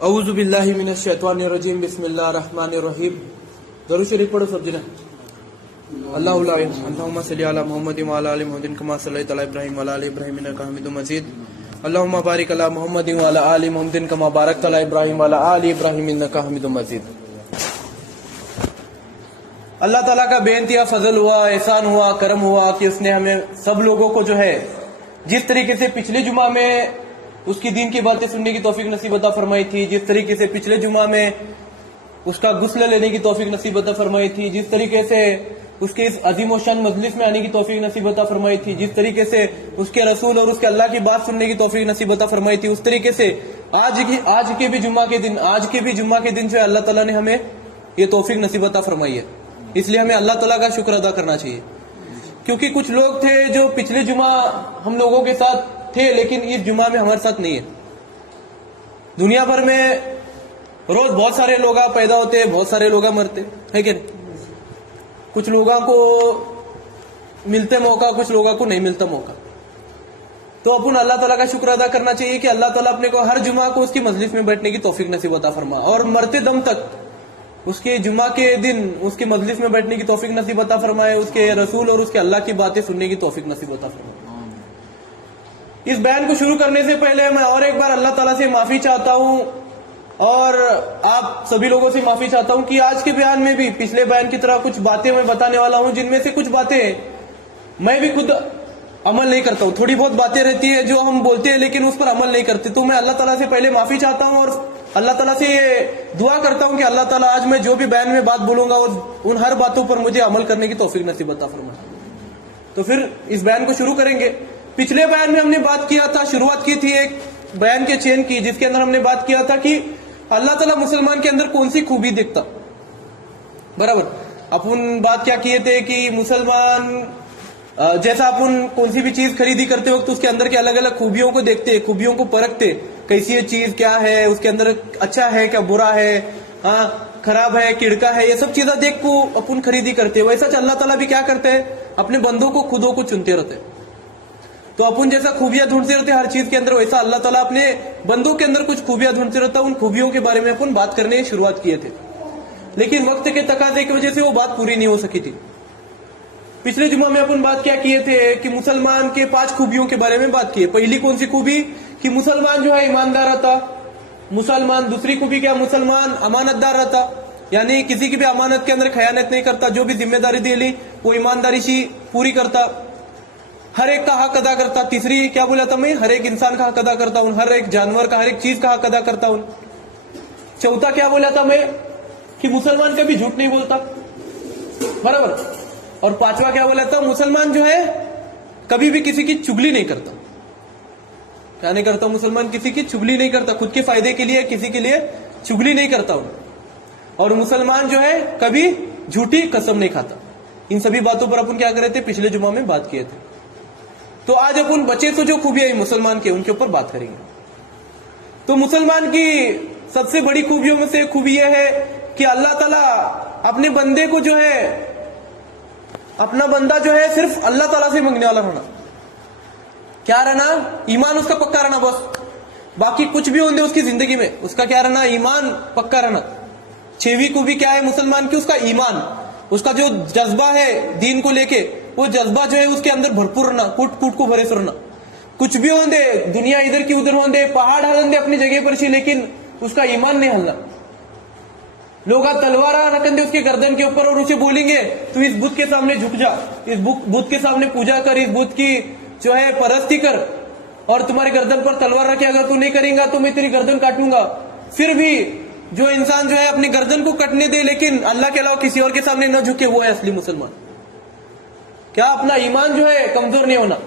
औज़ु बिल्लाहि मिनश शैतानिर रजीम बिस्मिल्लाहिर रहमानिर रहीम। दरूद शरीफ पढ़ो सब जना। अल्लाहु ला इलाहा अल्लाहुम्मा सल्लि अला मुहम्मदिन व अला आलि मुहम्मदिन कमा सल्लैता अला इब्राहीम व अला आलि इब्राहीम इन्नका हमीदुम मजीद। अल्लाहुम्मा बारिक अला मुहम्मदिन व अला आलि मुहम्मदिन कमा बारकता अला इब्राहीम व अला आलि इब्राहीम इन्नका हमीदुम मजीद। अल्लाह ताला का बेइंतहा फजल हुआ, एहसान हुआ, करम हुआ कि उसने हमें सब लोगों को जो है जिस तरीके से पिछले जुमा में उसकी दीन की बातें सुनने की तौफीक नसीब अता फरमाई थी, जिस तरीके से पिछले जुमा में उसका गुस्ल लेने की तौफीक नसीब अता फरमाई थी, जिस तरीके से उसके इस अजीम शान मजलिस में आने की तौफीक नसीब अता फरमाई थी, जिस तरीके से उसके रसूल और उसके अल्लाह की बात सुनने की तौफीक नसीब अता फरमाई थी, उस तरीके से आज के भी जुम्मा के दिन जो है अल्लाह ताला ने हमें ये तौफीक नसीब अता फरमाई है। इसलिए हमें अल्लाह ताला का शुक्र अदा करना चाहिए। क्योंकि कुछ लोग थे जो पिछले जुमा हम लोगों के साथ थे लेकिन इस जुमा में हमारे साथ नहीं है। दुनिया भर में रोज बहुत सारे लोग पैदा होते, बहुत सारे लोग मरते है कि नहीं? कुछ लोगों को मिलते मौका, कुछ लोगों को नहीं मिलता मौका। तो अपन अल्लाह ताला का शुक्र अदा करना चाहिए कि अल्लाह ताला अपने को हर जुमा को उसकी मजलिस में बैठने की तौफीक नसीब अता फरमा और मरते दम तक उसके जुमा के दिन उसकी मजलिस में बैठने की तौफीक नसीब अता फरमाए, उसके रसूल और उसके अल्लाह की बातें सुनने की तौफीक नसीब अता फरमाए। इस बयान को शुरू करने से पहले मैं और एक बार अल्लाह ताला से माफी चाहता हूं और आप सभी लोगों से माफी चाहता हूं कि आज के बयान में भी पिछले बयान की तरह कुछ बातें मैं बताने वाला हूं जिनमें से कुछ बातें मैं भी खुद अमल नहीं करता हूं। थोड़ी बहुत बातें रहती है जो हम बोलते हैं लेकिन उस पर अमल नहीं करते। तो मैं अल्लाह ताला से पहले माफी चाहता हूं और अल्लाह ताला से ये दुआ करता हूं कि अल्लाह ताला आज मैं जो भी बयान में बात बोलूंगा उन हर बातों पर मुझे अमल करने की तौफीक नसीब अता फरमाए। तो फिर इस बयान को शुरू करेंगे। पिछले बयान में हमने बात किया था, शुरुआत की थी एक बयान के चेन की, जिसके अंदर हमने बात किया था कि अल्लाह ताला मुसलमान के अंदर कौन सी खूबी देखता। बराबर अपन बात क्या किए थे कि मुसलमान जैसा अपन कौन सी भी चीज खरीदी करते वक्त उसके अंदर के अलग अलग खूबियों को देखते, खूबियों को परखते, कैसी ये चीज क्या है, उसके अंदर अच्छा है क्या बुरा है, हाँ खराब है किड़का है, ये सब चीजें देख को अपन खरीदी करते। वैसा अल्लाह ताला भी क्या करते हैं, अपने बंदों को खुदों को चुनते रहते। तो अपन जैसा खूबियां ढूंढते रहते हर चीज के अंदर, वैसा अल्लाह ताला अपने बंदों के अंदर कुछ खूबियां ढूंढते रहता। उन खूबियों के बारे में अपन बात करने की शुरुआत किए थे लेकिन वक्त के तकाजे की वजह से वो बात पूरी नहीं हो सकी थी। पिछले जुमा में अपन बात क्या किए थे कि मुसलमान के 5 खूबियों के बारे में बात की। पहली कौन सी खूबी कि मुसलमान जो है ईमानदार रहता। मुसलमान दूसरी खूबी क्या, मुसलमान अमानतदार रहता, यानी किसी की भी अमानत के अंदर खयानत नहीं करता, जो भी जिम्मेदारी दे ली वो ईमानदारी से पूरी करता, हर एक का हक अदा करता। तीसरी क्या बोला था मैं, हर एक इंसान का हक अदा करता हूं, हर एक जानवर का, हर एक चीज का हक अदा करता हूं। चौथा क्या बोला था मैं कि मुसलमान कभी झूठ नहीं बोलता। बराबर। और 5वां क्या बोला था, मुसलमान जो है कभी भी किसी की चुगली नहीं करता। क्या नहीं करता मुसलमान, किसी की चुगली नहीं करता, खुद के फायदे के लिए किसी के लिए चुगली नहीं करता हूं। और मुसलमान जो है कभी झूठी कसम नहीं खाता। इन सभी बातों पर अपन क्या कर रहे थे, पिछले जुमा में बात किए थे। तो आज अपन बचे तो जो खूबियां है मुसलमान के, उनके ऊपर बात करेंगे। तो मुसलमान की सबसे बड़ी खूबियों में से खूबी यह है कि अल्लाह ताला अपने बंदे को जो है, अपना बंदा जो है सिर्फ अल्लाह ताला से मांगने वाला रहना। क्या रहना, ईमान उसका पक्का रहना बस। बाकी कुछ भी होने उसकी जिंदगी में उसका क्या रहना, ईमान पक्का रहना। 6वीं खूबी क्या है मुसलमान की, उसका ईमान, उसका जो जज्बा है दीन को लेके, वो जज्बा जो है उसके अंदर भरपूर रहना, कूट कूट को भरे रहना। कुछ भी होने, दुनिया इधर की उधर होने, पहाड़ हलन दे अपनी जगह पर, लेकिन उसका ईमान नहीं हलना। लोग तलवार रखन दे उसके गर्दन के ऊपर और उसे बोलेंगे तू इस बुत के सामने झुक जा, इस बुत के सामने पूजा कर, इस बुत की जो है परस्ती कर, और तुम्हारे गर्दन पर तलवार रखे, अगर तू नहीं करेगा तो मैं तेरी गर्दन काटूंगा। फिर भी जो इंसान जो है अपनी गर्दन को कटने दे लेकिन अल्लाह के अलावा किसी और के सामने न झुके, वो है असली मुसलमान। क्या अपना ईमान जो है कमजोर नहीं होना।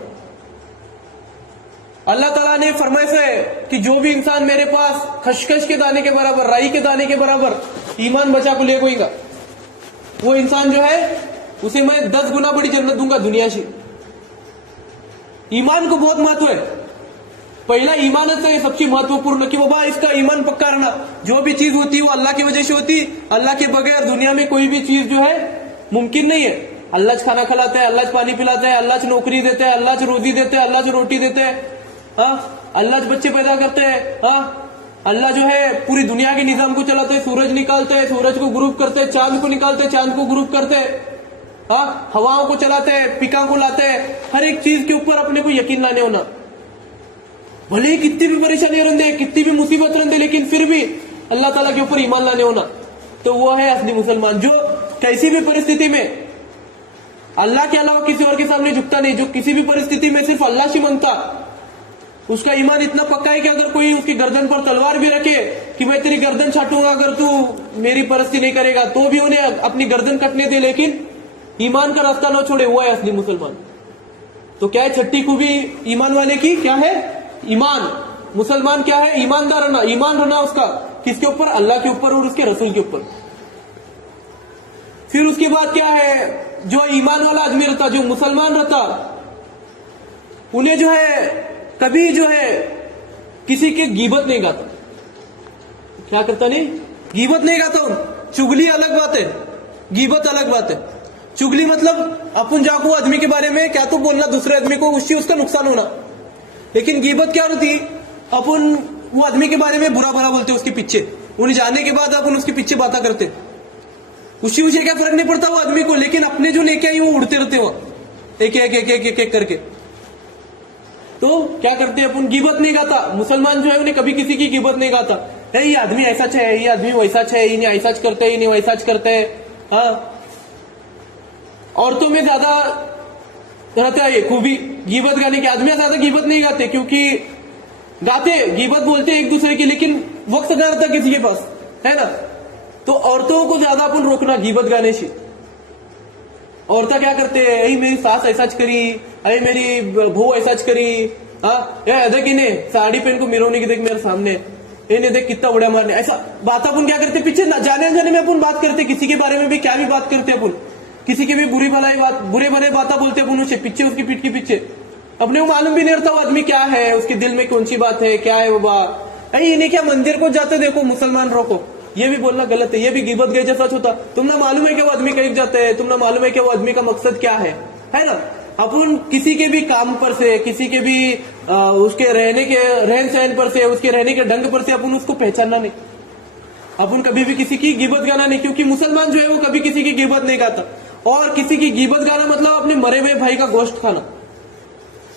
अल्लाह ताला ने फरमाया है कि जो भी इंसान मेरे पास खशखश के दाने के बराबर, राई के दाने के बराबर ईमान बचा को ले कोईगा, वो इंसान जो है उसे मैं 10 गुना बड़ी जन्नत दूंगा दुनिया से। ईमान को बहुत महत्व है। पहला ईमान है सबसे महत्वपूर्ण कि बाबा इसका ईमान पक्का रहना। जो भी चीज होती है वो अल्लाह की वजह से होती, अल्लाह के बगैर दुनिया में कोई भी चीज जो है मुमकिन नहीं है। अल्लाह खाना खिलाता है, अल्लाह पानी पिलाता है, अल्लाह नौकरी देते हैं, अल्लाह रोजी देते हैं, अल्लाह रोटी देते हैं, हाँ अल्लाह बच्चे पैदा करते हैं, हाँ अल्लाह जो है पूरी दुनिया के निजाम को चलाते हैं, सूरज निकालते हैं, सूरज को ग्रुप करते हैं, चांद को निकालते हैं, चांद को ग्रुप करते हैं, हाँ, हवाओं को चलाते हैं, पिका को लाते हैं, हर एक चीज के ऊपर अपने को यकीन लाने होना। भले ही कितनी भी परेशानी रहते, कितनी भी मुसीबत रहते, लेकिन फिर भी अल्लाह ताला के ऊपर ईमान लाने होना। तो वो है असली मुसलमान, जो कैसी भी परिस्थिति में अल्लाह के अलावा किसी और के सामने झुकता नहीं, जो किसी भी परिस्थिति में सिर्फ अल्लाह से मांगता। उसका ईमान इतना पक्का है कि अगर कोई उसकी गर्दन पर तलवार भी रखे कि मैं तेरी गर्दन छाटूंगा अगर तू मेरी परस्ती नहीं करेगा, तो भी उन्हें अपनी गर्दन कटने दे, लेकिन ईमान का रास्ता न छोड़े, वो है असली मुसलमान। तो क्या है छठी खूबी ईमान वाले की? क्या है? ईमान। मुसलमान क्या है? ईमानदार रहना, ईमान रहना उसका किसके ऊपर? अल्लाह के ऊपर और उसके रसूल के ऊपर। फिर उसके बाद क्या है? जो ईमान वाला आदमी रहता, जो मुसलमान रहता, उन्हें जो है कभी जो है किसी के गीबत नहीं गाता। क्या करता? नहीं, गीबत नहीं गाता। चुगली अलग बात है, गीबत अलग बात है। चुगली मतलब अपन जाको आदमी के बारे में क्या तो बोलना दूसरे आदमी को, उससे उसका नुकसान होना। लेकिन गीबत क्या होती? अपन वो आदमी के बारे में बुरा भला बोलते, उसके पीछे, उन्हें जाने के बाद अपन उसके पीछे बातें करते, उसी क्या फर्क नहीं पड़ता वो आदमी को, लेकिन अपने जो लेके आई वो उड़ते रहते हो एक एक एक एक एक एक करके। तो क्या करते हैं अपन? गीबत नहीं गाता। मुसलमान जो है उन्हें कभी किसी की गीबत नहीं गाता। ये आदमी ऐसा है, ये आदमी वैसा है, इन्हें ऐसा करते हैं, इन्हें वैसा करते हैं। हाँ, औरतों में ज्यादा रहता है खूबी गीबत गाने की। आदमी ज्यादा गीबत नहीं गाते, क्योंकि गाते गीबत बोलते एक दूसरे की, लेकिन वक्त ना रहता किसी के पास, है ना। तो औरतों को ज्यादा अपन रोकना गीबत गाने से। औरतें क्या करते हैं? यही मेरी सास ऐसा करी, अरे मेरी बहू ऐसा करी, हाँ, देख इन्हें साड़ी पहन को मिरोने की, देख मेरे सामने, इन्हें देख कितना उड़ा मारने, ऐसा बात अपन क्या करते? पीछे जाने जाने में अपन बात करते, किसी के बारे में भी क्या भी बात करते अपन, किसी की भी बुरी भलाई बात, बुरे भले बातें बोलते अपन उसे पीछे, उसकी पीठ के पीछे। अपने को मालूम भी नहीं रहता वो आदमी क्या है, उसके दिल में कौन सी बात है, क्या है वो बात। इन्हें क्या मंदिर को जाते देखो मुसलमान रोको, ये भी बोलना गलत है, ये भी गिबत गए जैसा होता। तुमने मालूम है कि वो आदमी कहीं जाते हैं, तुमने मालूम है कि वो आदमी का मकसद क्या है ना। अपन किसी के भी काम पर से, किसी के भी उसके रहने के रहन सहन पर से, उसके रहने के ढंग पर से अपन उसको पहचानना नहीं। अपन कभी भी किसी की गिबत गाना नहीं, क्योंकि मुसलमान जो है वो कभी किसी की गिबत नहीं गाता। और किसी की गिबत गाना मतलब अपने मरे हुए भाई का गोश्त खाना।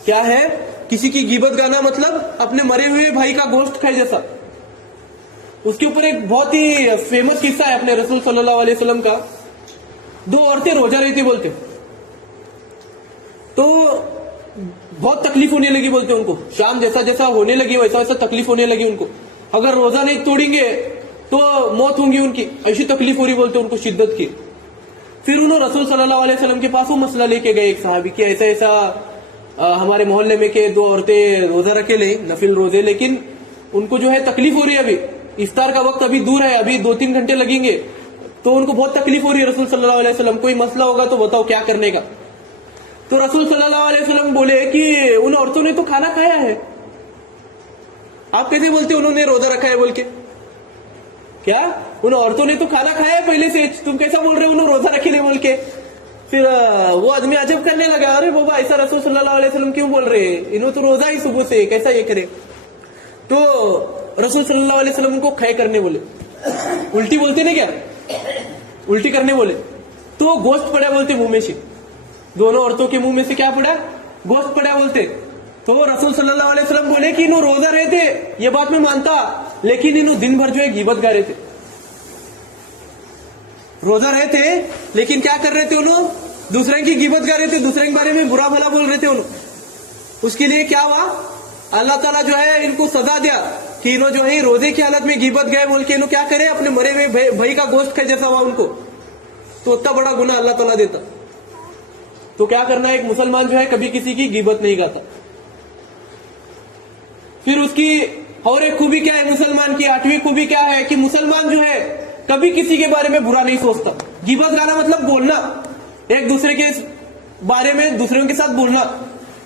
क्या है? किसी की गिबत गाना मतलब अपने मरे हुए भाई का गोश्त खाए जैसा। उसके ऊपर एक बहुत ही फेमस किस्सा है अपने रसूल सल्लल्लाहु अलैहि वसल्लम का। दो औरतें रोजा रही थी बोलते, तो बहुत तकलीफ होने लगी बोलते उनको। शाम जैसा जैसा होने लगी वैसा वैसा तकलीफ होने लगी उनको। अगर रोजा नहीं तोड़ेंगे तो मौत होंगी उनकी, ऐसी तकलीफ हो रही बोलते उनको शिद्दत की। फिर उन्होंने रसूल सल्लल्लाहु अलैहि वसल्लम के पास वो मसला लेके गए एक सहाबी कि ऐसा ऐसा हमारे मोहल्ले में के दो औरतें रोजा रखे ले, नफिल रोजे, लेकिन उनको जो है तकलीफ हो रही है, अभी इफ्तार का वक्त अभी दूर है, अभी 2-3 घंटे लगेंगे, तो उनको बहुत तकलीफ हो रही है। रसूल सल्लल्लाहु अलैहि वसल्लम, कोई मसला होगा तो बताओ क्या करने का। तो रसूल सल्लल्लाहु अलैहि वसल्लम बोले कि उन औरतों ने तो खाना खाया है। आप कैसे बोलते उन्होंने रोजा रखा है बोल के? क्या? उन औरतों ने तो खाना खाया है पहले से, तुम कैसा बोल रहे हो उन्होंने रोजा रखे ले बोल के? फिर वो आदमी अजब करने लगा, अरे बाबा ऐसा रसूल सल्लल्लाहु अलैहि वसल्लम क्यों बोल रहे हैं, इन्होंने तो रोजा ही सुबह से, कैसा ये करे। तो रसूल सल्लल्लाहु अलैहि वसल्लम को खै करने बोले, उल्टी बोलते ना क्या, उल्टी करने बोले। तो गोश्त पड़ा बोलते मुंह में से, दोनों औरतों के मुंह में से क्या पड़ा? गोश्त पड़ा बोलते। तो रसूल सल्लल्लाहु अलैहि वसल्लम बोले कि इन्हों रोजा रहे थे, ये बात मैं मानता, लेकिन इन्हों दिन भर जो है गिबत गा रहे थे। रोजा रहे थे लेकिन क्या कर रहे थे उन्होंने? दूसरे की गिबत गा रहे थे, दूसरे के बारे में बुरा भला बोल रहे थे उन्होंने। उसके लिए क्या हुआ? अल्लाह ताला जो है इनको सजा दिया कि इन्हों जो है रोजे की हालत में गिबत गए बोल के इन्हों क्या करे, अपने मरे हुए भाई का गोश्त खाए जैसा हुआ उनको। तो उतना बड़ा गुनाह अल्लाह ताला देता। तो क्या करना है, एक मुसलमान जो है कभी किसी की गिबत नहीं गाता। फिर उसकी और एक खूबी क्या है मुसलमान की? 8वीं खूबी क्या है कि मुसलमान जो है कभी किसी के बारे में बुरा नहीं सोचता। गिबत गाना मतलब बोलना, एक दूसरे के बारे में दूसरों के साथ बोलना,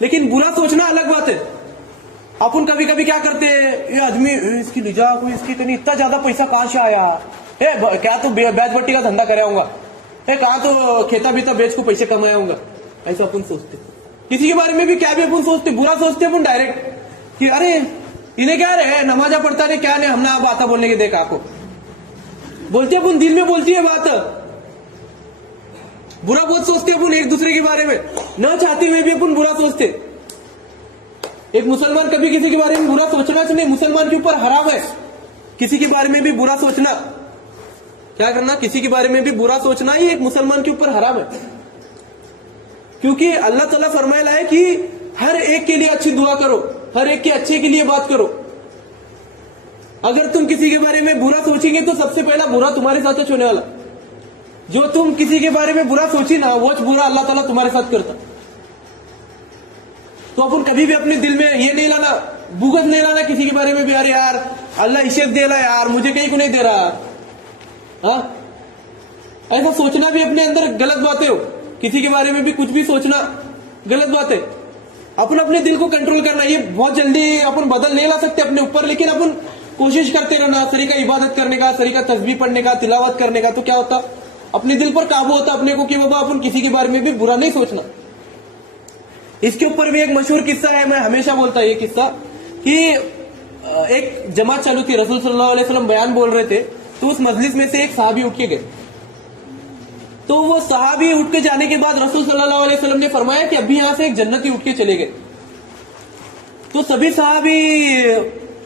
लेकिन बुरा सोचना अलग बात है। अपन कभी कभी क्या करते हैं, ये आदमी इसकी लिजा को इसकी तो नहीं, इतना ज्यादा पैसा कहां से आया, क्या तो ब्याज बट्टी का धंधा करे होगा, कहा तो खेता बीता बेच को पैसे कमाया होगा, ऐसा अपन सोचते। किसी के बारे में भी क्या भी अपन सोचते, बुरा सोचते अपन डायरेक्ट कि अरे इन्हें क्या रहे नमाजा पढ़ता नहीं क्या नहीं, हमने आप आता बोलने के देखा आपको बोलते अपन दिल में बोलती है बात, बुरा बहुत सोचते अपन एक दूसरे के बारे में, न चाहते हुए भी अपन बुरा सोचते। एक मुसलमान कभी किसी के बारे में बुरा सोचना चाहिए, मुसलमान के ऊपर हराम है किसी के बारे में भी बुरा सोचना। क्या करना, किसी के बारे में भी बुरा सोचना ही एक मुसलमान के ऊपर हराम है, क्योंकि अल्लाह ताला फरमाया है कि हर एक के लिए अच्छी दुआ करो, हर एक के अच्छे के लिए बात करो। अगर तुम किसी के बारे में बुरा सोचेंगे तो सबसे पहला बुरा तुम्हारे साथ होने वाला। जो तुम किसी के बारे में बुरा सोची ना, वो बुरा अल्लाह ताला तुम्हारे साथ करता। तो अपन कभी भी अपने दिल में ये नहीं लाना, बुगत नहीं लाना किसी के बारे में भी, अरे यार अल्लाह इज्जत दे रहा यार, मुझे कहीं को नहीं दे रहा। हाँ, ऐसा सोचना भी अपने अंदर गलत बातें हो, किसी के बारे में भी कुछ भी सोचना गलत बात है। अपन अपने दिल को कंट्रोल करना, ये बहुत जल्दी अपन बदल नहीं ला सकते अपने ऊपर, लेकिन अपन कोशिश करते रहना तरीका इबादत करने का, तरीका तस्बीह पढ़ने का, तिलावत करने का, तो क्या होता अपने दिल पर काबू होता अपने को कि बाबा अपन किसी के बारे में भी बुरा नहीं सोचना। इसके ऊपर भी एक मशहूर किस्सा है, मैं हमेशा बोलता ये किस्सा, कि एक जमात चालू थी, रसूल सल्लल्लाहु अलैहि वसल्लम बयान बोल रहे थे, तो उस मजलिस में से एक सहाबी उठ के गए। तो वो सहाबी उठ के जाने के बाद रसूल सल्लल्लाहु अलैहि वसल्लम ने फरमाया कि अभी यहां से एक जन्नती उठ के चले गए। तो सभी सहाबी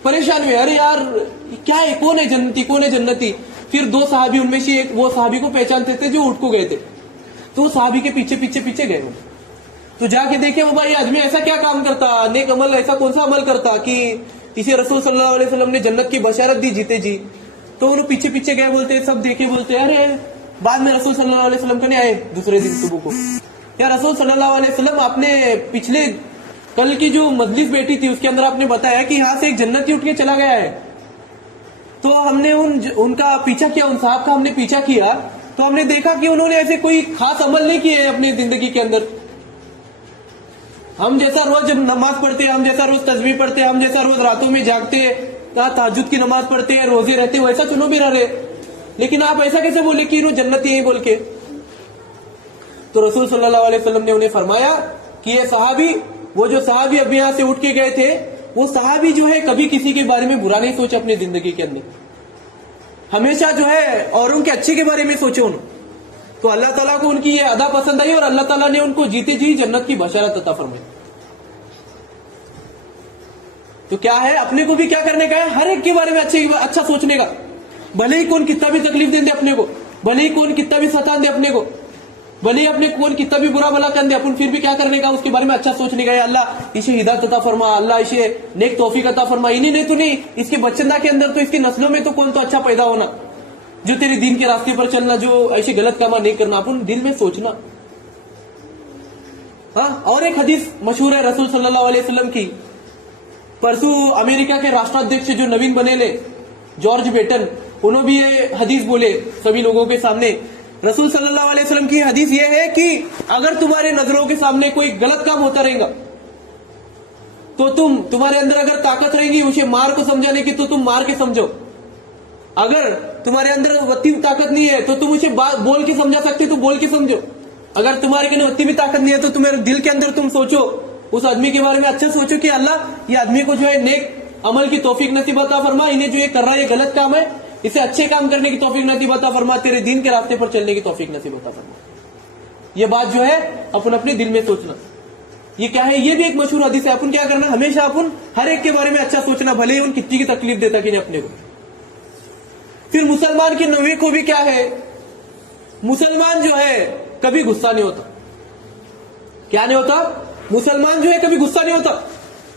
परेशान हुए, अरे यार क्या है, कौन है जन्नती, कौन है जन्नती। फिर दो सहाबी उनमें से एक वो सहाबी को पहचानते थे जो उठ को गए थे, तो वो सहाबी के पीछे पीछे पीछे गए। तो जाके देखे वो भाई आदमी ऐसा क्या काम करता, नेक अमल ऐसा कौन सा अमल करता कि इसे रसूल सल्लल्लाहु अलैहि वसल्लम ने जन्नत की बशारत दी जीते जी। तो उन्होंने पीछे पीछे गए, बोलते सब देखे, बोलते अरे बाद में रसूल सल्लल्लाहु अलैहि वसल्लम कने आए दूसरे दिन सुबह को, या रसूल सल्लल्लाहु अलैहि वसल्लम आपने पिछले कल की जो मजलिस बैठी थी उसके अंदर आपने बताया कि यहां से एक जन्नती उठ के चला गया है। तो हमने उनका पीछा किया, उन साहब का हमने पीछा किया, तो हमने देखा कि उन्होंने ऐसे कोई खास अमल नहीं किए अपनी जिंदगी के अंदर। हम जैसा रोज नमाज पढ़ते हैं, हम जैसा रोज तस्बीह पढ़ते हैं, हम जैसा रोज रातों में जागते हैं, तहज्जुद की नमाज पढ़ते हैं, रोजे रहते हैं, वैसा चुनो भी रहे, लेकिन आप ऐसा कैसे बोले कि जन्नती है बोल के। तो रसूल सल्लल्लाहु अलैहि वसल्लम ने उन्हें फरमाया कि ये सहाबी, वो जो सहाबी अभी यहां से उठ के गए थे, वो सहाबी जो है कभी किसी के बारे में बुरा नहीं सोचा अपनी जिंदगी के अंदर, हमेशा जो है औरों के अच्छे के बारे में सोचे उन्होंने। तो अल्लाह ताला को उनकी ये अदा पसंद आई और अल्लाह ताला ने उनको जीते जी जन्नत की बशारत अता फरमाई। तो क्या है, अपने को भी क्या करने का है, हर एक के बारे में अच्छा सोचने का। भले ही कौन कितना भी तकलीफ दे अपने को, भले ही कौन कितना भी सता दे अपने को, भले ही अपने कौन कितना भी बुरा भला कर दे, अपन फिर भी क्या करने का, उसके बारे में अच्छा सोचने का है। अल्लाह इसे हिदायत अता फरमा, अल्लाह इसे नेक तौफीक अता फरमा। इन्हीं ने तो नहीं, इसके बच्चंदा के अंदर तो इसकी नस्लों में तो कौन तो अच्छा पैदा होना, जो तेरे दीन के रास्ते पर चलना, जो ऐसे गलत काम नहीं करना, अपन दिल में सोचना। हाँ, और एक हदीस मशहूर है रसूल सल्लल्लाहु अलैहि वसल्लम की। परसों अमेरिका के राष्ट्राध्यक्ष जो नवीन बने ले, जॉर्ज बेटन, उन्होंने भी ये हदीस बोले सभी लोगों के सामने। रसूल सल्लल्लाहु अलैहि वसल्लम की हदीस ये है कि अगर तुम्हारे नजरों के सामने कोई गलत काम होता रहेगा तो तुम्हारे अंदर अगर ताकत रहेगी उसे मार को समझाने की, तो तुम मार के समझो। अगर तुम्हारे अंदर वत्ती ताकत नहीं है तो तुम उसे बोल के समझा सकते, तो बोल के समझो। अगर तुम्हारे के वत्ती भी ताकत नहीं है तो तुम्हारे दिल के अंदर तुम सोचो, उस आदमी के बारे में अच्छा सोचो कि अल्लाह ये आदमी को जो है नेक अमल की तौफीक नसीब अता फरमा, इन्हें जो ये कर रहा है ये गलत काम है, इसे अच्छे काम करने की तौफीक नसीब अता फरमा, तेरे दीन के रास्ते पर चलने की तौफीक नसीब अता फरमा। ये बात जो है अपन अपने दिल में सोचना। ये क्या है, ये भी एक मशहूर हदीस है। अपन क्या करना, हमेशा अपन हर एक के बारे में अच्छा सोचना, भले ही उन कितनी की तकलीफ देता कि नहीं अपने को। फिर मुसलमान की नवी को भी क्या है, मुसलमान जो है कभी गुस्सा नहीं होता। क्या नहीं होता, मुसलमान जो है कभी गुस्सा नहीं होता।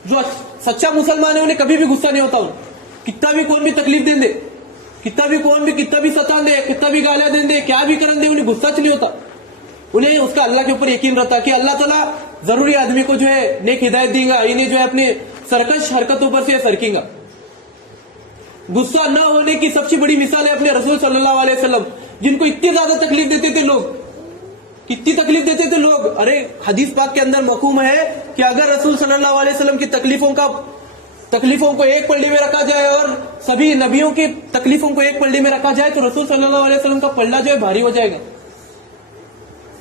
जो सच्चा मुसलमान है उन्हें कभी भी गुस्सा नहीं होता। कितना भी कौन भी तकलीफ दे दे, कितना भी कौन भी कितना भी सता दे, कितना भी गालियां दे दे, क्या भी करन दे, उन्हें गुस्सा नहीं होता। उन्हें उसका अल्लाह के ऊपर यकीन रहता कि अल्लाह ताला जरूरी आदमी को जो है नेक हिदायत देगा, इन्हें जो है अपने सरकश हरकतों पर से सरकेगा। गुस्सा न होने की सबसे बड़ी मिसाल है अपने रसूल सल्लल्लाहु अलैहि वसल्लम, जिनको इतनी ज्यादा तकलीफ देते थे लोग, कितनी तकलीफ देते थे लोग। अरे हदीस पाक के अंदर मकूम है कि अगर रसूल सल्लल्लाहु अलैहि वसल्लम की तकलीफों को एक पल्ले में रखा जाए और सभी नबियों की तकलीफों को एक पल्ले में रखा जाए तो रसूल सल्लल्लाहु अलैहि वसल्लम का पल्ला जो है भारी हो जाएगा।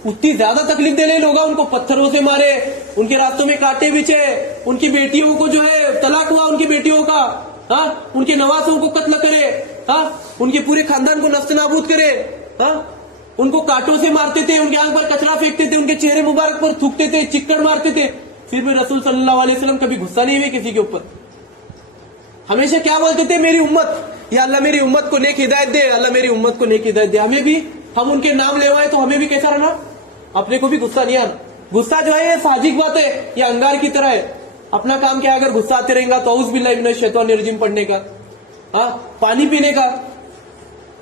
उतनी ज्यादा तकलीफ देने लोग उनको पत्थरों से मारे, उनके रास्तों में कांटे बिछे, उनकी बेटियों को जो है तलाक हुआ, उनकी बेटियों का, हाँ, उनके नवासों को कत्ल करे, हाँ, उनके पूरे खानदान को नस्तनाबूद करे, हाँ, उनको कांटों से मारते थे, उनके आंख पर कचरा फेंकते थे, उनके चेहरे मुबारक पर थूकते थे, चिक्कड़ मारते थे। फिर भी रसूल सल्लल्लाहु अलैहि वसल्लम कभी गुस्सा नहीं हुए किसी के ऊपर। हमेशा क्या बोलते थे, मेरी उम्मत, या अल्लाह मेरी उम्मत को नेक हिदायत दे, अल्लाह मेरी उम्मत को नेक हिदायत दे। हमें भी, हम उनके नाम ले आए तो हमें भी कैसा रहना, अपने को भी गुस्सा नहीं आना। गुस्सा जो है ये साजिक बात है, ये अंगार की तरह है। अपना काम क्या है, अगर गुस्सा आते रहेगा तो औज़ बिल्लाहि मिनश शैतानिर रजीम पढ़ने का, हाँ, पानी पीने का,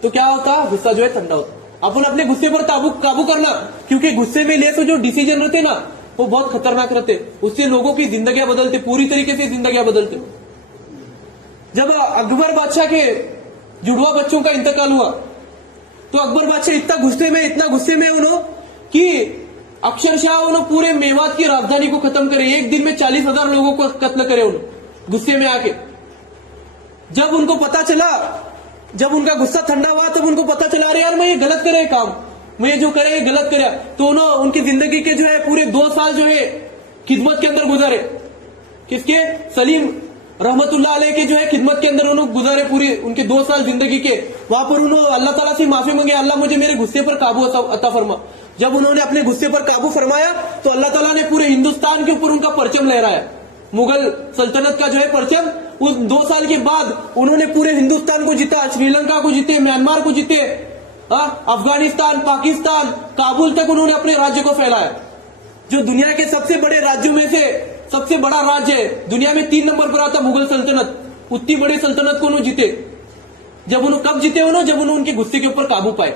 तो क्या होता, गुस्सा जो है ठंडा होता। अपन अपने गुस्से पर काबू करना, क्योंकि गुस्से में ले तो जो डिसीजन रहते ना वो बहुत खतरनाक रहते, उससे लोगों की जिंदगियां बदलते, पूरी तरीके से जिंदगियां बदलते। जब अकबर बादशाह के जुड़वा बच्चों का इंतकाल हुआ तो अकबर बादशाह इतना गुस्से में उन्होंने कि अक्षरशः उन्होंने पूरे मेवात की राजधानी को खत्म करे, एक दिन में 40,000 लोगों को कत्ल करे उन्होंने गुस्से में आके। जब उनको पता चला, जब उनका गुस्सा ठंडा हुआ तब उनको पता चला, अरे यार मैं ये गलत करे काम, मैं ये जो करे ये गलत करे। तो उन्होंने उनकी जिंदगी के जो है पूरे 2 साल जो है खिदमत के अंदर गुजारे, किसके, सलीम रहमतुल्लाह अलैह के जो है खिदमत के अंदर उन्होंने गुजारे पूरे उनके 2 साल जिंदगी के। वहां पर उन्होंने अल्लाह ताला से माफी मांगी, अल्लाह मुझे मेरे गुस्से पर काबू अता फरमा। जब उन्होंने अपने गुस्से पर काबू फरमाया तो अल्लाह ताला ने पूरे हिंदुस्तान के ऊपर उनका परचम लहराया, मुगल सल्तनत का जो है परचम। उस 2 साल के बाद उन्होंने पूरे हिंदुस्तान को जीता, श्रीलंका को जीते, म्यांमार को जीते, अफगानिस्तान, पाकिस्तान, काबुल तक उन्होंने अपने राज्य को फैलाया। जो दुनिया के सबसे बड़े राज्यों में से सबसे बड़ा राज्य है, दुनिया में 3 नंबर पर आता मुगल सल्तनत, उतनी बड़ी सल्तनत को उन्होंने जीते। जब उन्होंने कब जीते उन्होंने, जब उन्होंने उनके गुस्से के ऊपर काबू पाए।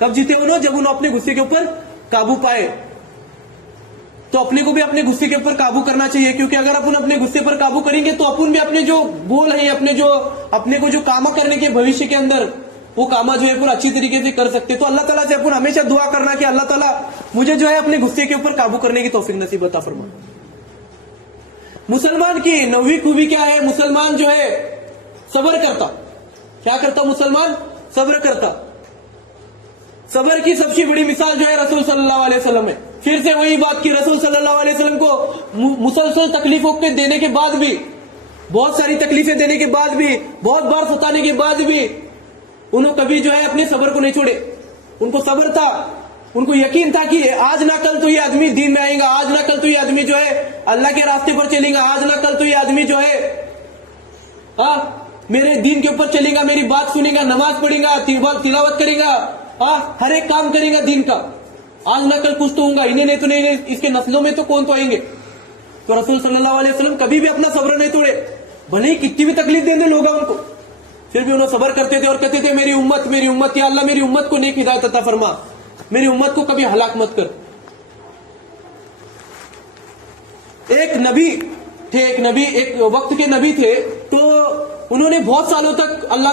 कब जीते उन्होंने, जब उन्होंने अपने गुस्से के ऊपर काबू पाए। तो अपने को भी अपने गुस्से के ऊपर काबू करना चाहिए, क्योंकि अगर अपन अपने गुस्से पर काबू करेंगे तो अपन भी अपने जो गोल है, अपने को जो काम करने के भविष्य के अंदर वो कामा जो है पूरा अच्छी तरीके से कर सकते। तो अल्लाह ताला से अपन हमेशा दुआ करना कि अल्लाह ताला मुझे जो है अपने गुस्से के ऊपर काबू करने की तौफीक नसीब अता फरमा। मुसलमान की 9वीं खूबी क्या है, मुसलमान जो है सब्र करता। क्या करता मुसलमान, सब्र करता। सब्र की सबसे बड़ी मिसाल जो है रसूल सल्लल्लाहु अलैहि वसल्लम है। फिर से वही बात की, रसूल सल्लल्लाहु अलैहि वसल्लम को मुसलसल तकलीफों के देने के बाद भी, बहुत सारी तकलीफें देने के बाद भी, बहुत बार सताने के बाद भी उन्होंने कभी जो है अपने सब्र को नहीं छोड़े। उनको सब्र था, उनको यकीन था कि आज ना कल तो ये आदमी दीन में आएगा, आज ना कल तो ये आदमी जो है अल्लाह के रास्ते पर चलेगा, आज ना कल तो ये आदमी जो है मेरे दीन के ऊपर चलेगा, मेरी बात सुनेगा, नमाज पढ़ेगा, तिलावत करेगा, हर एक काम करेगा दीन का। आज ना कल कुछ तो होगा, इन्हें नहीं तो नहीं, इसके नस्लों में तो कौन तो आएंगे। तो रसूल सल्लल्लाहु अलैहि वसल्लम कभी भी अपना सब्र नहीं तोड़े, भले ही कितनी भी तकलीफ देने लोग उनको, फिर भी उन्हें सब्र करते थे और कहते थे मेरी उम्मत, या अल्लाह मेरी उम्मत को नेक हिदायत अता फरमा, मेरी उम्मत को कभी हलाक मत कर। एक नबी थे, एक वक्त के नबी थे, तो उन्होंने बहुत सालों तक अल्लाह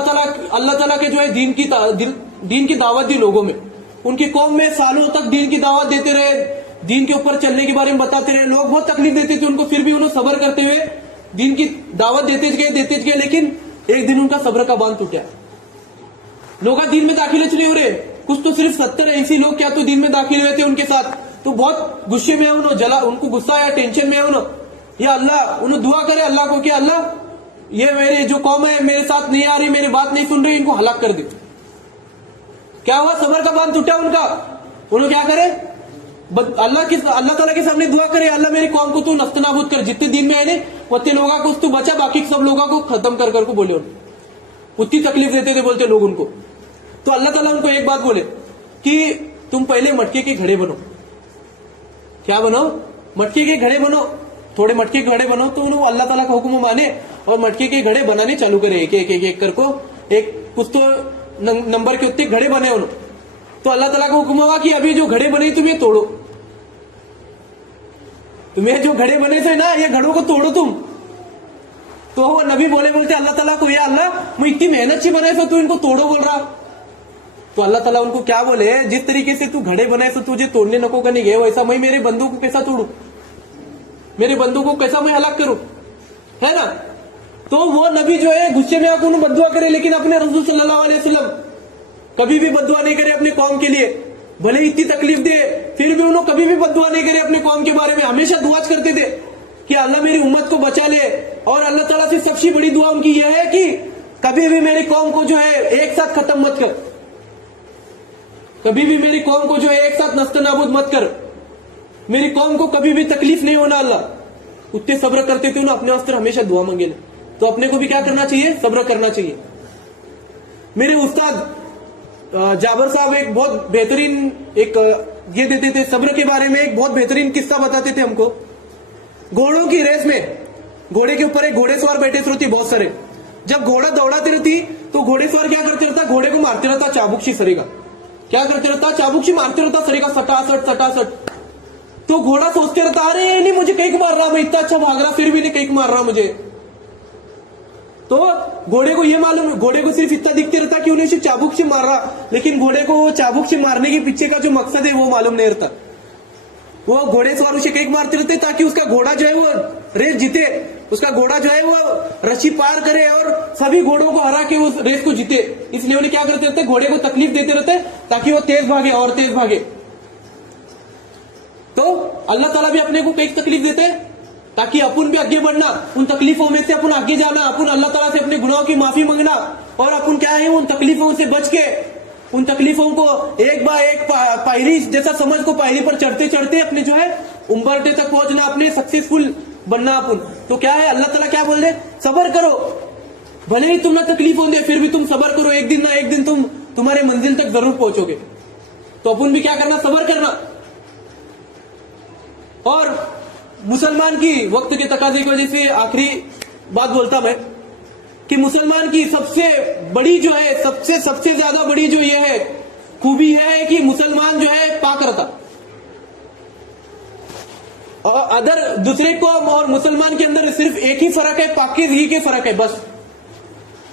ताला के जो है दीन की दावत दी लोगों में। उनकी कौम में सालों तक दीन की दावत देते रहे, दीन के ऊपर चलने के बारे में बताते रहे। लोग बहुत तकलीफ देते थे उनको, फिर भी उन्होंने सब्र करते हुए दीन की दावत देते गए। लेकिन एक दिन उनका सब्र का बांध टूटा। लोग दीन में दाखिल नहीं हो रहे, कुछ तो सिर्फ 70-80 लोग क्या तो दीन में दाखिल हुए थे उनके साथ। तो बहुत गुस्से में उनको गुस्सा या टेंशन में या अल्लाह उन्हें दुआ करे अल्लाह को कि अल्लाह ये मेरे जो कौम है मेरे साथ नहीं आ रही, मेरी बात नहीं सुन रही, इनको हलाक कर दे। क्या हुआ, सब्र का बांध टूटा उनका। उन्होंने क्या करे, अल्लाह ताला के सामने दुआ करे, अल्लाह मेरी कौम को तू नस्तनाबूद कर, जितने दिन में आए ने उतने लोगों को तू बचा, बाकी सब लोगों को खत्म कर को बोले। उतनी तकलीफ देते थे बोलते लोग उनको। तो अल्लाह ताला उनको एक बात बोले कि तुम पहले मटके के घड़े बनो। क्या बनो, मटके के घड़े बनो, थोड़े मटके के घड़े बनो। तो उन्होंने अल्लाह ताला का हुक्म माने और मटके के घड़े बनाने चालू करे, एक कर को, एक कुछ तो नंबर के उतने घड़े बने उन्होंने। तो अल्लाह ताला का हुक्म हुआ कि अभी जो घड़े बने तुम ये तोड़ो, तुम्हें जो घड़े बने थे ना ये घड़ों को तोड़ो तुम। तो वो नबी बोलते अल्लाह ताला को, या अल्लाह मैं इतनी मेहनत से बनाए तू इनको तोड़ो बोल रहा। तो अल्लाह ताला उनको क्या बोले, जिस तरीके से तू घड़े बनाए तो तुझे तोड़ने नको का नहीं गए, वैसा मैं मेरे बंदों को कैसा तोड़ू, मेरे बंदों को कैसा मैं हलाक करूं, है ना। तो वो नबी जो है गुस्से में आकर उन्हें बद्दुआ करे, लेकिन अपने रसूल सल्लल्लाहु अलैहि वसल्लम कभी भी बद्दुआ नहीं करे अपने कौम के लिए। भले इतनी तकलीफ दे, फिर भी उन्होंने कभी भी बद्दुआ नहीं करे अपने कौम के बारे में, हमेशा दुआ करते थे कि अल्लाह मेरी उम्मत को बचा ले। और अल्लाह ताला से सबसे बड़ी दुआ उनकी यह है कि कभी भी मेरी कौम को जो है एक साथ खत्म मत कर, कभी भी मेरी कौम को जो है एक साथ नस्त नाबूद मत कर, मेरी कौम को कभी भी तकलीफ नहीं होना अल्लाह। उतने सब्र करते थे ना, अपने वास्ते हमेशा दुआ मांगे। तो अपने को भी क्या करना चाहिए, सब्र करना चाहिए। मेरे उस्ताद जाबर साहब एक बहुत बेहतरीन एक ये देते थे सब्र के बारे में, एक बहुत बेहतरीन किस्सा बताते थे हमको। घोड़ों की रेस में घोड़े के ऊपर एक घोड़ेसवार बैठे रहती बहुत सारे। जब घोड़ा दौड़ाती रहती तो घोड़ेसवार क्या करते रहता, घोड़े को मारते रहता चाबुक से सरेगा। क्या करते रहता, चाबुक से मारते रहता सरेगा, सटासट सटासट। तो घोड़ा सोचते रहता, अरे नहीं मुझे कहीं मार रहा, मैं इतना अच्छा भाग रहा फिर भी नहीं कहीं मार रहा मुझे। तो घोड़े को ये मालूम, घोड़े को सिर्फ इतना दिखते रहता कि उन्हें सिर्फ चाबुक से मार रहा, लेकिन घोड़े को चाबुक से मारने के पीछे का जो मकसद है वो मालूम नहीं रहता। वो घोड़ेसवार उसे केक मारते रहते ताकि उसका घोड़ा जो है वो रेस जीते, उसका घोड़ा जो है वो रस्सी पार करे और सभी घोड़ों को हरा के उस रेस को जीते। इसलिए उन्हें क्या करते रहते, घोड़े को तकलीफ देते रहते ताकि वो तेज भागे और तेज भागे। तो अल्लाह ताला भी अपने को कई तकलीफ देते ताकि अपन भी आगे बढ़ना, उन तकलीफों में से अपन आगे जाना, अपन अल्लाह ताला से अपने गुनाहों की माफी मांगना, और अपन क्या है उन तकलीफों से बच के उन तकलीफों को एक बार एक पायरी जैसा समझ को पायरी पर चढ़ते चढ़ते अपने जो है उम्बरटे तक पहुंचना, अपने सक्सेसफुल बनना अपन। तो क्या है अल्लाह ताला क्या बोल रहे, सबर करो, भले ही तुम ना तकलीफ होंगे फिर भी तुम सबर करो, एक दिन ना एक दिन तुम तुम्हारे मंजिल तक जरूर पहुंचोगे। तो अपन भी क्या करना, सबर करना। और मुसलमान की वक्त के तकाजे की वजह से आखिरी बात बोलता मैं कि मुसलमान की सबसे बड़ी जो है सबसे ज्यादा बड़ी जो ये है खूबी है कि मुसलमान जो है पाक रहता। और अदर दूसरे कौम और मुसलमान के अंदर सिर्फ एक ही फर्क है, पाकीज़गी के फर्क है बस।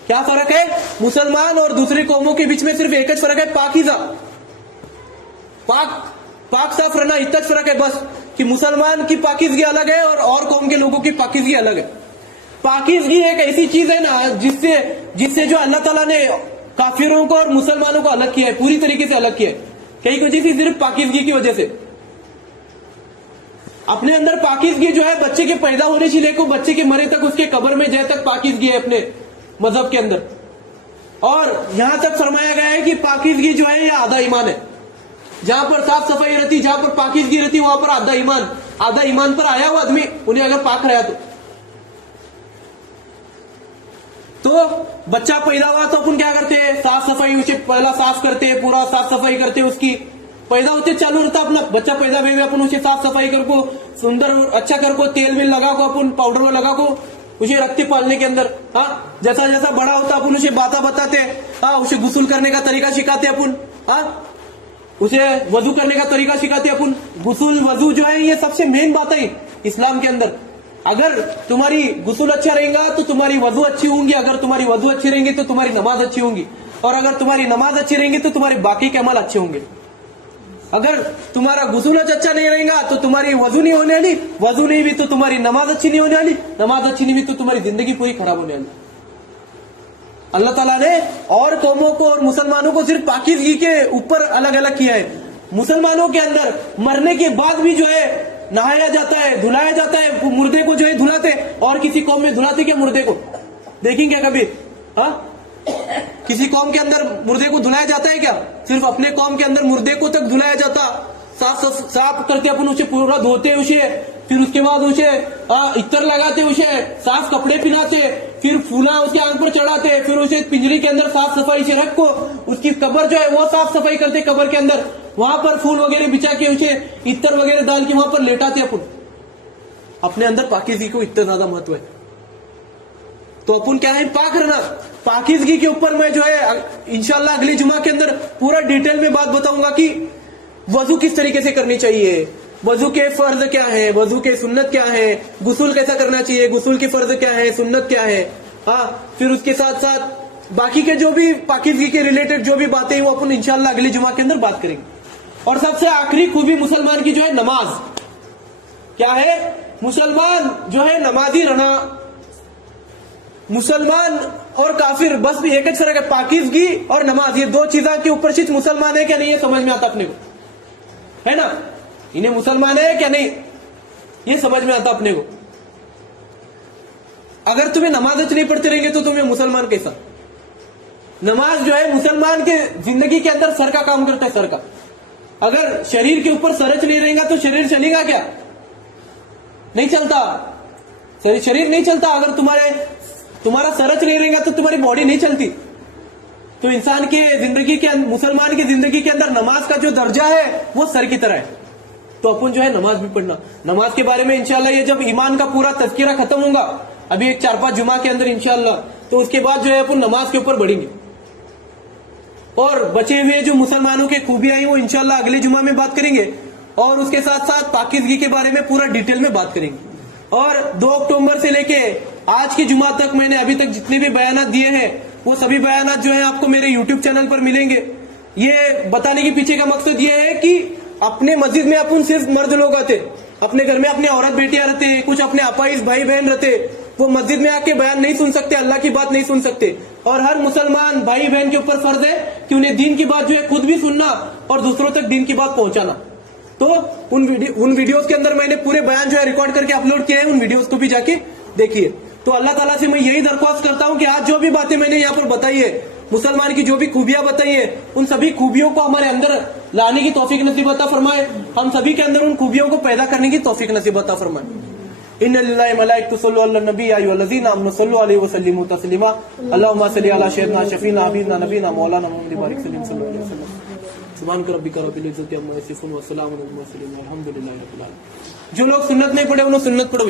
क्या फर्क है, मुसलमान और दूसरे कौमों के बीच में सिर्फ एक ही फर्क है, पाकीज़ा, पाक साफ रहना, इतना फर्क है बस कि मुसलमान की पाकीज़गी अलग है और कौम के लोगों की पाकीज़गी अलग है। पाकीज़गी एक ऐसी चीज है ना जिससे जो अल्लाह ताला ने काफिरों को और मुसलमानों को अलग किया है, पूरी तरीके से अलग किया है। कई वजह से सिर्फ पाकीज़गी की वजह से अपने अंदर पाकीज़गी जो है बच्चे के पैदा होने से लेकर बच्चे के मरे तक, उसके कब्र में जाए तक पाकीज़गी है अपने मजहब के अंदर। और यहां तक फरमाया गया है कि पाकीज़गी जो है यह आधा ईमान है। जहां पर साफ सफाई रहती, जहां पर पाकीज़गी रहती, वहां पर आधा ईमान पर आया हुआ आदमी उन्हें अगर पाक रहा तो बच्चा पैदा हुआ तो अपन क्या करते हैं, साफ सफाई उसे पहला साफ करते हैं, पूरा साफ सफाई करते हैं। उसकी पैदा होते चालू रहता अपना बच्चा पैदा हुए अपन उसे साफ सफाई कर को सुंदर अच्छा कर को तेल में लगा को अपन पाउडर में लगा को उसे रखते पालने के अंदर। हाँ, जैसा जैसा बड़ा होता अपन उसे बातें बताते, हाँ उसे गुस्ल करने का तरीका सिखाते अपन, हाँ उसे वजू करने का तरीका सिखाते अपन। गुस्ल वजू जो है ये सबसे मेन बात है इस्लाम के अंदर। अगर तुम्हारी गुस्ल अच्छा रहेगा तो तुम्हारी वजू अच्छी होंगी, अगर तुम्हारी वजू अच्छी रहेंगी तो तुम्हारी नमाज अच्छी होंगी, और अगर तुम्हारी नमाज अच्छी रहेंगी तो तुम्हारे बाकी के अमल अच्छे होंगे। अगर तुम्हारा गुस्ल अच्छा नहीं रहेगा तो तुम्हारी वजू नहीं होने वाली, वजू नहीं भी तो तुम्हारी नमाज अच्छी नहीं होने वाली, नमाज अच्छी नहीं भी तो तुम्हारी जिंदगी पूरी खराब होने वाली। अल्लाह ताला ने और कौमों को और मुसलमानों को सिर्फ पाकीज़गी के ऊपर अलग अलग किया है। मुसलमानों के अंदर मरने के बाद भी जो है नहाया जाता है, धुलाया जाता है, मुर्दे को जो है धुलाते, और किसी कौम में धुलाते क्या मुर्दे को देखेंगे कभी? हाँ, किसी कौम के अंदर मुर्दे को धुलाया जाता है क्या? सिर्फ अपने कौम के अंदर मुर्दे को तक धुलाया जाता, साफ करके अपन उसे पूरा धोते उसे, फिर उसके बाद उसे इत्र लगाते, उसे साफ कपड़े पहनाते, फिर फूला उसके आंख पर चढ़ाते, फिर उसे पिंजरी के अंदर साफ सफाई से रख को उसकी कब्र जो है वो साफ सफाई करते, कब्र के अंदर वहां पर फूल वगैरह बिछा के उसे इत्र वगैरह डाल के वहां पर लेटाते अपन। अपने अंदर पाकीज़गी को इतना ज्यादा महत्व है तो अपन क्या है, पाक रहना। पाकीज़गी के ऊपर मैं जो है इंशाल्लाह अगली जुमा के अंदर पूरा डिटेल में बात बताऊंगा कि वजू किस तरीके से करनी चाहिए, वजू के फर्ज क्या है, वजू के सुन्नत क्या है, गुस्ल कैसा करना चाहिए, गुस्ल के फर्ज क्या है, सुन्नत क्या है। हाँ, फिर उसके साथ साथ बाकी के जो भी पाकीज़गी के रिलेटेड जो भी बातें वो अपन इंशाल्लाह अगली जुमा के अंदर बात करेंगे। और सबसे आखिरी खूबी मुसलमान की जो है नमाज क्या है, मुसलमान जो है नमाजी रहना। मुसलमान और काफिर बस भी एक फर्क है, पाकीज़गी और नमाज, ये दो चीजों के ऊपर सिर्फ मुसलमान है क्या नहीं है समझ में आता अपने को। है ना, इन्हें मुसलमान है क्या नहीं, ये समझ में आता अपने को। अगर तुम्हें नमाज नहीं पढ़ते रहेंगे तो तुम्हें मुसलमान कैसा। नमाज जो है मुसलमान के जिंदगी के अंदर सर का काम करता है, सर का। अगर शरीर के ऊपर सरच नहीं रहेगा तो शरीर चलेगा क्या, नहीं चलता, शरीर नहीं चलता। अगर तुम्हारा सरच नहीं रहेगा तो तुम्हारी बॉडी नहीं चलती। तो इंसान के जिंदगी के मुसलमान की जिंदगी के अंदर नमाज का जो दर्जा है वो सर की तरह है। तो अपन जो है नमाज भी पढ़ना। नमाज के बारे में इंशाल्लाह ये जब ईमान का पूरा तज़किरा खत्म होगा, अभी एक 4-5 जुमा के अंदर इंशाल्लाह, तो उसके बाद जो है अपन नमाज के ऊपर बढ़ेंगे। और बचे हुए जो मुसलमानों के खूबियां हैं वो इंशाल्लाह अगले जुमा में बात करेंगे। और उसके साथ साथ पाकीज़गी के बारे में पूरा डिटेल में बात करेंगे। और 2 अक्टूबर से लेके आज के जुमा तक मैंने अभी तक जितने भी बयानात दिए हैं वो सभी बयानात जो है आपको मेरे YouTube चैनल पर मिलेंगे। ये बताने के पीछे का मकसद ये है कि अपने मस्जिद में अपन सिर्फ मर्द लोग आते, अपने घर में अपनी औरत बेटियां रहते, कुछ अपने अपाइज भाई बहन रहते, वो मस्जिद में आके बयान नहीं सुन सकते, अल्लाह की बात नहीं सुन सकते। और हर मुसलमान भाई बहन के ऊपर फर्ज है कि उन्हें दीन की बात जो है खुद भी सुनना और दूसरों तक दीन की बात पहुंचाना। तो उन वीडियोस के अंदर मैंने पूरे बयान जो है रिकॉर्ड करके अपलोड किए हैं, उन वीडियोस को भी जाके देखिए। तो अल्लाह ताला से मैं यही दरख्वास्त करता हूं कि आज जो भी बातें मैंने यहाँ पर बताई है, मुसलमान की जो भी खूबियां बताई है, उन सभी खूबियों को हमारे अंदर लाने की तौफीक नसीब अता फरमाए। हम सभी के अंदर उन खूबियों को पैदा करने की तौफीक नसीब अता फरमाए। इन्ना लिल्लाहि व मलाइकतुहु यसल्लूना अलन नबी या अय्युहल्लज़ीना आमनू सल्लु अलैहि व सल्लिमू तस्लीमा। अल्लाहुम्मा सल्लि अला सय्यिदिना शफीना हबीबना नबीना मौलाना मुहम्मद बारिक सल्लल्लाहु अलैहि वसल्लम। सुभान रब्बिका रब्बिल इज्जति अम्मा यसिफून व सलामुन अलल मुरसलीन वल्हम्दुलिल्लाहि रब्बिल आलमीन। जो लोग सुन्नत नहीं पढ़े उन्होंने सुन्नत पढ़ो।